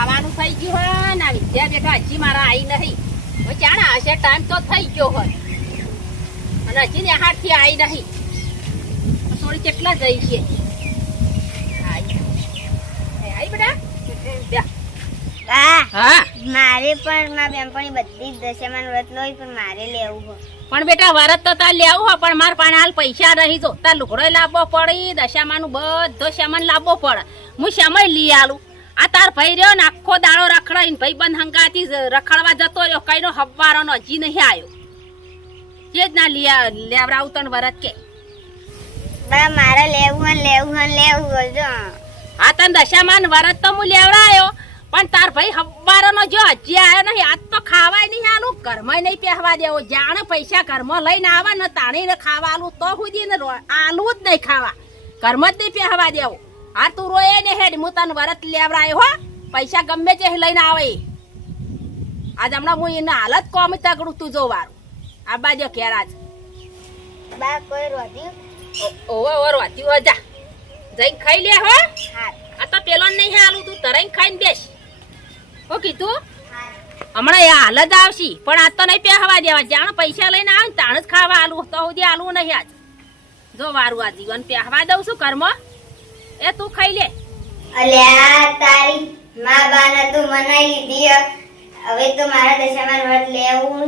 ખાવાનું થઈ ગયું હોય ને વિદ્યા બેઠા હજી મારા આવી નહીં. ચાણ હશે ટાઈમ તો થઈ ગયો હોય અને હજી ને હાથ થી આવી નહીં. થોડી કેટલા જઈ છે આવી બેટા. હા મારે પણ મારા બેનપણી બધી જ દશામાન વ્રત લોય પણ મારે લેવું હોય. પણ બેટા વરત તો તાર લેવું હોય પણ માર પાસે હાલ પૈસા નહીં. જો તાર લુગડો લાવવો પડી, દશામાં નું બધો સામાન લાવવો પડે. હું સમય લઈ આલું. આ તાર ભાઈ રહ્યો ને આખો દાડો રખડાઈને ભાઈ બંધ હંગાતી રખડવા જતો રહ્યો. કઈ નો હવારો નો હજી નહીં આવ્યો. જે જ ના લેવડાવું તને વરત કે મારે લેવું હોય જો. હા તને દશામાન વરત તો હું લેવડાયો પણ તાર ભાઈ હવારો નો જો હજી આવ્યો નહીં. આજ તો ખાવાય નહીં આલું, ઘરમાં નહીં પહેવા દેવો. જાણે પૈસા ઘરમાં લઈને આવે ને તાણીને ખાવા આલું તો સુધી ને આલું જ નહીં ખાવા, ઘરમાં જ નહીં પહેવા દેવો. હા તું રોય ને હેડ હું તને વરત લેવડાયો હો. પૈસા ગમે તે લઈને આવે. આજ હમણાં હું એને હાલત કોમ તગડું તું જો વારું આ બાજુ ઘેર આજ બા કોઈ રોધ્યું ઓવર વાતી હો. જા જઈને ખાઈ લે હો. હા આ તો પેલો નહીં હાલું તું તરાઈને ખાઈને બેસ. હો કીધું હમણાં એ હાલ જ આવશી પણ આજ તો નહીં પહેવા દેવા. જાણ પૈસા લઈને આવે તાણ જ ખાવા આલું તો સુધી આલું નહીં. આજ જો વારું આ જીવન પહેવા દઉં છું કર્મ. એ તું ખાઈ લે. અલ્યા તારી મા બાને તું મનાઈ લીધી. હવે તો મારા દશામાન વ્રત લેવું.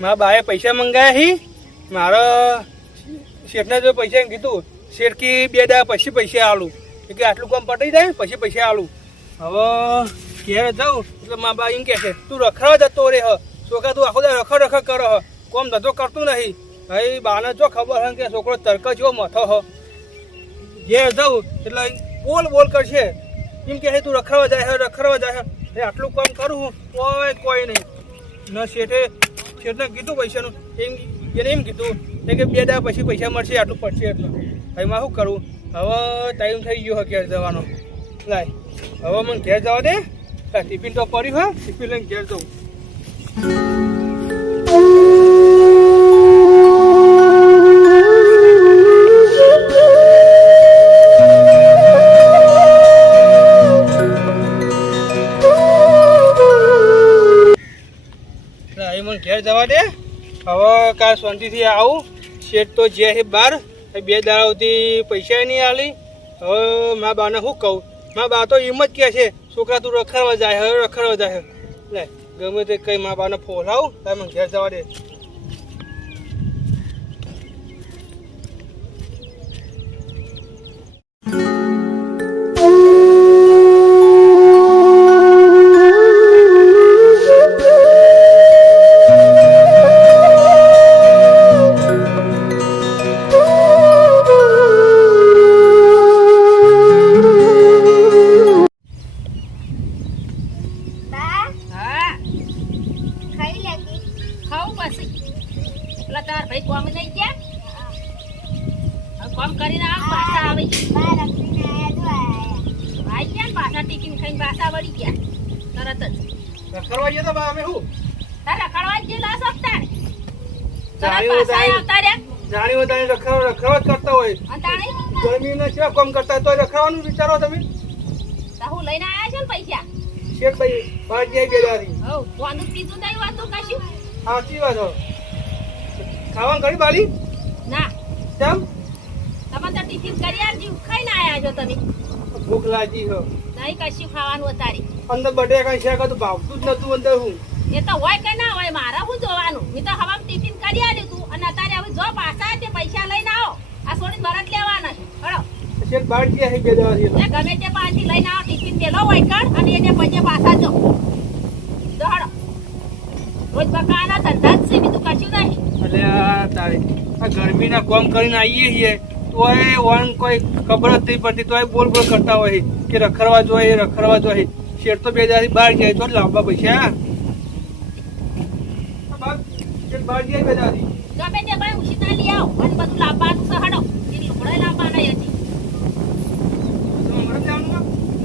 મારા બાએ પૈસા મંગાયા હી. મારા શેઠને જો પૈસા કીધું શેઠ કે 2 દાડા પછી પૈસા આલું. કે આટલું કામ પટી જાય પછી પૈસા આલું. હવે ઘેર જાઉં એટલે મા બા એમ કહે છે તું રખડવા જતો રે હ છોકરા, તું આખો દાડો રખડ કરે હ, કોમ ધંધો કરતું નહીં. ભાઈ બાને જો ખબર હે કે છોકરો તરક જેવો મથો હ. ઘેર જાઉં એટલે બોલ કરશે એમ કે તું રખડવા જાય હે આટલું કામ કરું હું કોઈ નહીં. ન શેઠને કીધું પૈસાનું એને એમ કીધું કે 2 દાડા પછી પૈસા મળશે આટલું પડશે એટલે. ભાઈ માં શું કરું હવે ટાઈમ થઈ ગયો ઘેર જવાનો. લાય હવે મને ઘેર જવા દે. ટિફિન તો પડ્યું હા, ટિફિન લઈને ઘેર જવું. મને ઘેર જવા દે. હવે કાલ શાંતિથી આવું. શેઠ તો જે છે બહાર 2 દાડા સુધી પૈસા નહીં આલી. હવે મા બાને શું કહું? મા બા તો એમ જ કહે છે છોકરા તું રખડવા જાય. લે ગમે તે કઈ મા બાને ફોલાવું તારે મને ઘેર જવા દે. કોમ કરીને પાછા આવી ગયા પાછા ટિફિન ખાઈને પાછા વળી ગયા તરત જ. રખડવા ગયો તો બા અમે શું તારે રખડવા જ જેલા સકતા જાણી વધારે રખડવા જ કરતા હોય. ગરમીના કેવા કામ કરતા તો રખડવાનું વિચારો તમે. હું લઈને આયા છે ને પૈસા શેઠ ભાઈ બહાર જાય 2 દાડાથી. હવ કોનું કીધું તઈ વાતો કશું. સાચી વાત હો. ખાવાનું કરી બાલી ના કેમ તમે તો ટિફિન કરી આવજો. ખાઈને આયા છો તમે. ભૂખ લાગી હો. નહીં કશું ખાવાનું અતારી. અંદર બટેકા શેક તો ભાવતું જ નતું અંદર. હું એ તો હોય કે ના હોય મારા શું જોવાનું. મેં તો હવામાં ટિફિન કરી આવ્યું તું અને અત્યારે હવે જો પાછા તે પૈસા લઈને આવો. આ છોડીને ભરત લેવાના છે. હળો શેઠ બહાર ગયા છે 2 દાડાથી. ગમે તે પાછી લઈને આવો ટિફિન મેલો હોય કણ અને એને પછી પાછા જો હળો. રોજ બકાના ધંધા જ છે બીજું કશું નહીં. એટલે આ ગરમીના કામ કરીને આવીએ છીએ તોય ઓન કોઈ ખબર જ નહીં પડતી તોય બોલ કરતા હોય કે રખડવા જોઈએ. શેઠ તો 2 દાડાથી બહાર જાય તો લાવવા પૈસા. બહાર જાય 2 દાડાથી. ગમે તે ભાઈ ઉછીના લઈ આવો અને બધું લાવવાનું છે. હડો એ લુગડો લાવવાના હતી.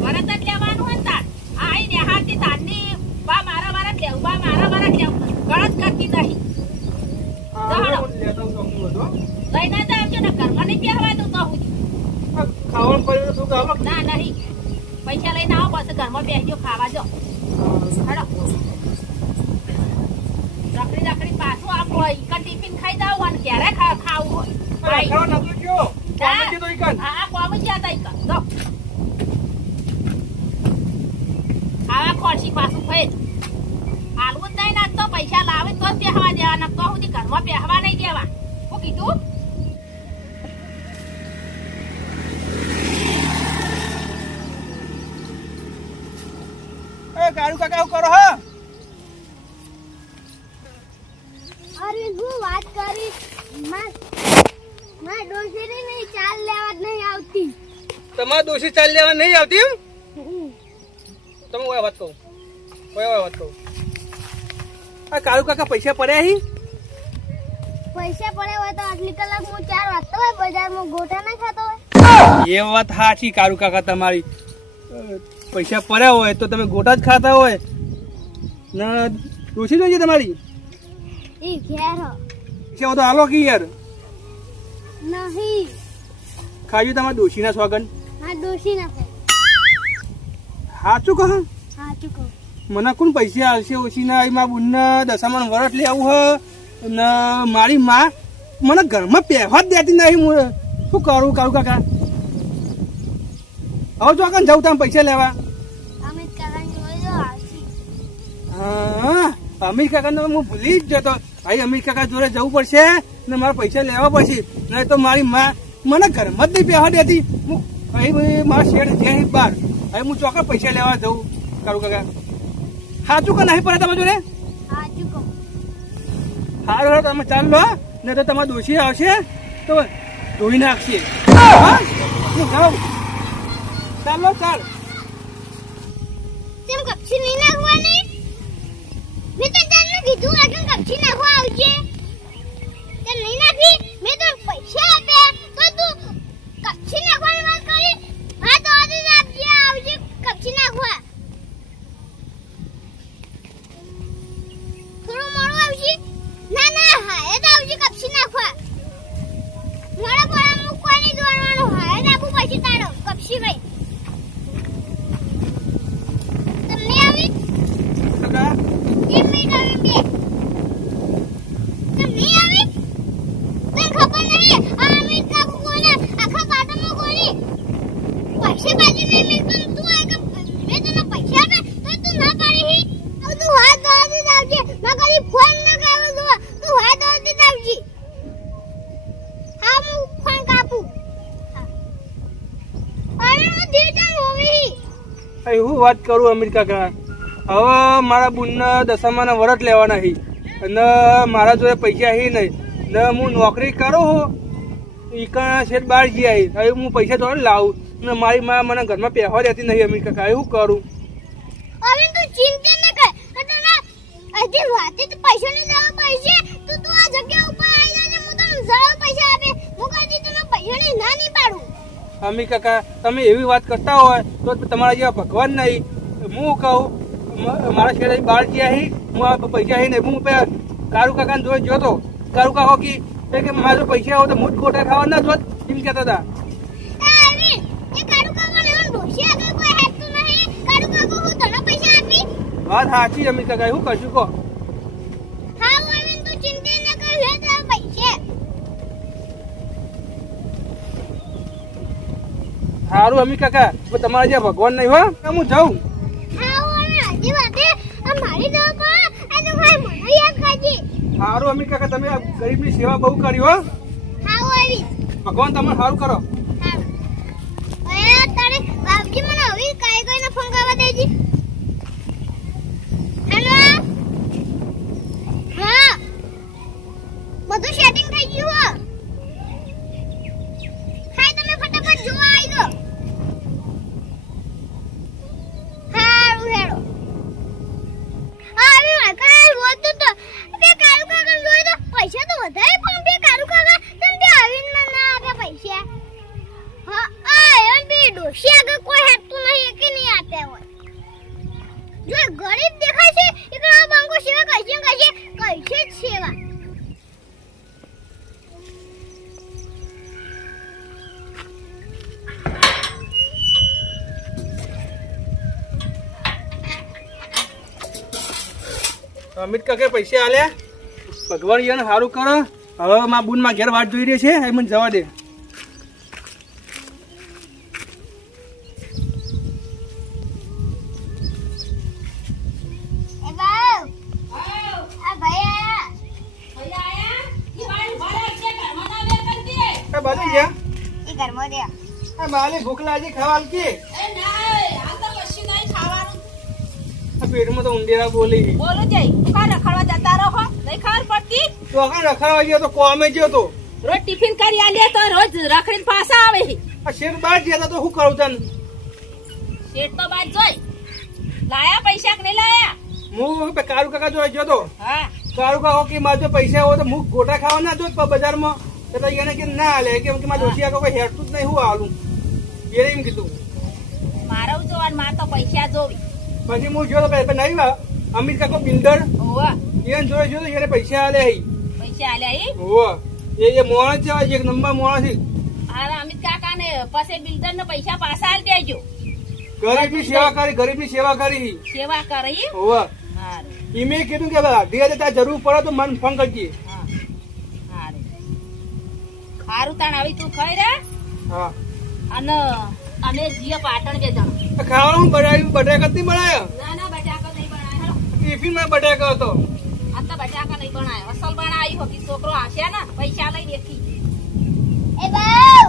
ભરત જ લેવાનું હોય ને તાર આઈને લઈને જ આવજો ને ઘરમાં નહીં પહેવા દઉં તો હું ખાવાનું પડ્યું શું કામ ના નહીં પૈસા લઈને આવો પછી ઘરમાં બેસજો ખાવા જો હડો રખડી પાછું આપો ઈકન ટિફિન ખાઈ જાવ અને ક્યારે ખાવું હોય ખાવા નતું ગયો કોમેડી તો ઈકન હા કોમ જ્યાં તા ઈકન જો ખાવા ખોરશી પાછું ફેર હાલવું જ નહીં ના તો પૈસા લાવે તો જ બેહવા દેવાના તો સુધી ઘરમાં બેહવા નહીં દેવા શું કીધું એ કાળુ કાકા શું કરો હો અરે હું વાત કરી માં ડોસીને નહીં ચાલ લેવા જ નહીં આવતી. તમારે દોશી ચાલ લેવા નહીં આવતી એમ તમે ઓય વાત કહું ઓય વાત કહું આ કાળુ કાકા પૈસા પડ્યા હી પૈસા પડ્યા હોય તો આટલી કલાક હું 4 વાગતો હોય બજારમાં ગોટા ના ખાતો હોય. એ વાત સાચી કાળુ કાકા તમારી પૈસા પડ્યા હોય તો તમે ગોટા જ ખાતા હોય ને દોશી જોઈએ તમારી ઈ ઘેર પૈસા તો હાલો કે યાર નહીં ખાજો તમારા દોશીના સ્વાગન હા ડોસી ના સાચું કહો સાચું કહું મને કોણ પૈસા હાલશે ઓછી ના મારા બુનને દશામાં વરસ લઈ આવું હ ને મારી માં મને ઘરમાં પહેવા જ દેતી નહીં હું શું કરું કાળુ કાકા હવે ચોકન જાઉં તમે પૈસા લેવા અમિત કાકાની જોઈ આવશે. હા અમીર કાકાને હું ભૂલી જ જતો ભાઈ અમીર કાકા જોડે જવું પડશે ને મારા પૈસા લેવા પડશે નહીં તો મારી માં મને ઘરમાં જ નહીં પહેવા દેતી હું અહીં મારા શેઠ જ્યાં બહાર હવે હું ચોક્કસ પૈસા લેવા જઉં કાળુ કાકા સાચું કે નહીં પડે તમે જોડે સાચું કહું સારું તમે ચાલ લો ને તો તમારા દોશી આવશે તો ધોઈ નાખશે હા હું જાઉં ચાલો ચાલ તેમ કપચી નહીં નાખવાની મેં તો તને કીધું આગળ કપચી નાખવા આવજે તે નહીં નાખી મેં તો પૈસા આપ્યા તો તું કપચી નાખવાની વાત કરી હા તો આજે આપજે આવજે કપચી નાખવા થોડું મોડું આવશે ના ના હા એ તો આવજે કપચી નાખવા મોડા મોડા હું કોઈ નહીં દોડવાનું હા એ નાખું પછી તારો કપચી ભાઈ તમને આવી કાકા એક મિનિટ આવી બે તમને આવી તને ખબર નહીં આ અમિત કાકુ કોને આખા બાટામાં કોની પૈસા બાજી નહીં મિલતું તું આ કે મેં તને પૈસા આપે તો તું ના પાડી હી હવે તું હાથ દોડી આવજે ના કરી ફોન ના કાવો દો તું હાથ દોડી આવજે હા હું ફોન કાપું અરે હું દીટા હોવી એવું વાત કરું અમીર કાકા હવે મારા બુનને દશામાના વરત લેવાના હી અને મારા જોડે પૈસા હી નહીં ને હું નોકરી કરું હું ઈકણ શેઠ બહાર જઈ આવી હવે હું પૈસા તો લાવું ને મારી માં મને ઘરમાં પહેવા દેતી નહીં અમીર કાકા એવું કરું હવે તું ચિંતા ન કર તને હજી વાતે તો પૈસા ની દેવા પૈસે તું આ જગ્યા ઉપર આવી જાજે હું તને જરૂર પૈસા આપે હું કદી તને પૈસા ની ના નહીં પાડું અમીર કાકા તમે એવી વાત કરતા હોય તો તમારા જેવા ભગવાન નહીં હું કહું મારા શેઠ બહાર ગયા હી હું આ પૈસા હી નહીં હું કાળુ કાકાને જોઈ જોતો કાળુ કાકો કે મારા જો પૈસા હોય તો હું જ ગોટા ખાવા ના જોત એમ કહેતા હતા એ કાડુ કાકો ને ડોશી આગળ કોઈ હેતું નહીં કાડુ કાકો હું તને પૈસા આપી વાત સાચી અમીર કાકા એવું કરશું કહો હા હવે તું ચિંતા ન કર લે તારા પૈસા સારું અમીર કાકા તમારા જેવા ભગવાન નહીં હો હું જાઉં હા હવે હજી વાતે આ મારી દવા પર આ તો ભાઈ મને યાદ કરજે સારું અમીર કાકા તમે આ ગરીબની સેવા બહુ કરી હો હા આવી ભગવાન તમને સારું કરો તારે બાપજી મને હવે કાઈ કોઈને ફોન કરવા દેજી હેલો હા બધું સેટિંગ થઈ ગયું હો હા તમે ફટાફટ જોવા આવી દો હારું હેડો આવી વાકડા રોતો તો બે કાળુ કાકા જોઈ તો પૈસા તો વધારે પણ બે કાળુ કાકા તમે બે આવીને ના આપ્યા પૈસા અમિત કાકે પૈસા આલ્યા ભગવાન યાને સારું કરો. હવે મારા બુન માં ઘેર વાટ જોઈ રહી છે એ મને જવા દે. એ બાવ આ ભાઈ આયા બાજુ ગયા ઈ ઘરમાં દે મારે ભૂખ લાગી ખાવા કે પેટમાં તો ઊંડેરા બોલી બોલું જઈ તું રખડવા જતા રહો નહીં ખબર પડતી તો આખા રખડવા ગયો તો કોમે ગયો તો રોજ ટિફિન કરી આલીએ તો રોજ રખડીને પાછા આવે છે. આ શેર બહાર ગયા હતા તો શું કરું તને શેઠ તો બાદ જોઈ લાયા પૈસા કે નહીં લાયા? હું કાળુ કાકા જોડે ગયો તો હા કાળુ કાકા કે મારે જો પૈસા હોય તો હું ગોટા ખાવા ના જો બજારમાં એટલે એને કે ના હાલે કેમ કે મારે ડોશી કાકા કોઈ હેરતું જ નહીં હું હાલું એને એમ કીધું મારું જોવાનું મારે તો પૈસા જોવી. પછી હું જોયો તો નહીં અમિત કાકો બિલ્ડર ઓવા એને જોડે જોયો એને પૈસા હાલે પૈસા આલ્યા એ હોવા એ મોણસ છે એક નંબર મોણસ છે. હા અમિત કાકા ને પછી બિલ્ડર ને પૈસા પાછા આલી દેજો. ગરીબની સેવા કરી ગરીબની સેવા કરી સેવા કરી હોવા હારું ઈમે કીધું કે ધીરે તાર જરૂર પડે તો મને ફોન કરજે. હા હારું હારું તાણ આવી તું ખાઈ રે હા અને અમે જીએ પાટણ કે જણ ખાવાનું બનાવ્યું બટાકા નહીં બનાવ્યા ના ના બટાકા નહીં બનાવ્યો ટિફિન માં બટાકા હતો આ તો બટાકા નહીં બનાવ્યો અસલ બનાવી હોકી છોકરો આવશે ને પૈસા લઈ દેખી. એ બાવ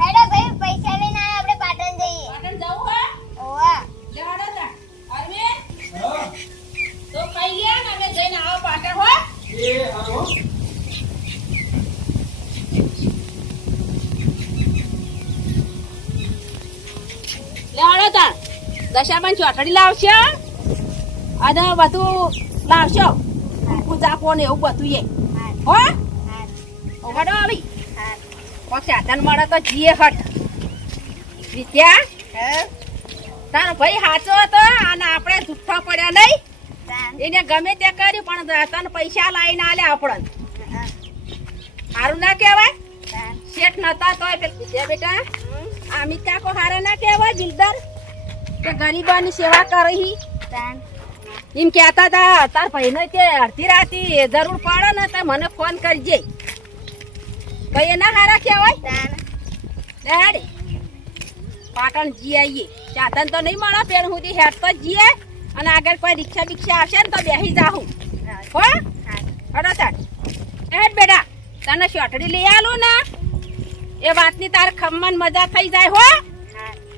હેડો ભાઈ પૈસા લઈને આપણે પાટણ જઈએ પાટણ જવું હે ઓવા લેવાડો તા અરવિંદ તો કઈ ગયા ને અમે જઈને આવો પાટણ હો. એ આવો લેવાડો તા દશામાં ચોટડી લાવશે અને બધું લાવશો પૂજા કોને એવું બધું એ હો ઓગડો આવી પછી સાધન મળે તો જીએ હટ વિદ્યા તારો ભાઈ સાચો હતો અને આપણે જુઠ્ઠો પડ્યા નહીં એને ગમે તે કર્યું પણ તને પૈસા લાવીને આલ્યા આપણને સારું ના કહેવાય શેઠ નતા તોય પેલા બેટા અમિત કાકો હારા ના કહેવાય બિલ્ડર કે ગરીબાની સેવા કરી એમ કહેતા હતા તાર ભાઈને તે અડધી રાતી જરૂર પડે ને તો મને ફોન કરજે કઈ ના હારા કહેવાય ડેડી પાટણ જી આવીએ સાધન તો નહીં મળે પેણ સુધી હેડ તો જીએ અને આગળ કોઈ રિક્ષા બિક્ષા આવશે ને તો બેસી જાઉં હો હડો તાર હેડ બેટા તને શોટડી લઈ આલું ને એ વાતની તાર ખમ્મન મજા થઈ જાય હો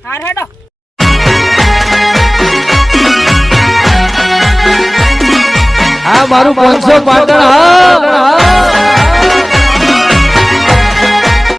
હાર હડો આ મારું 500 પાટણ હા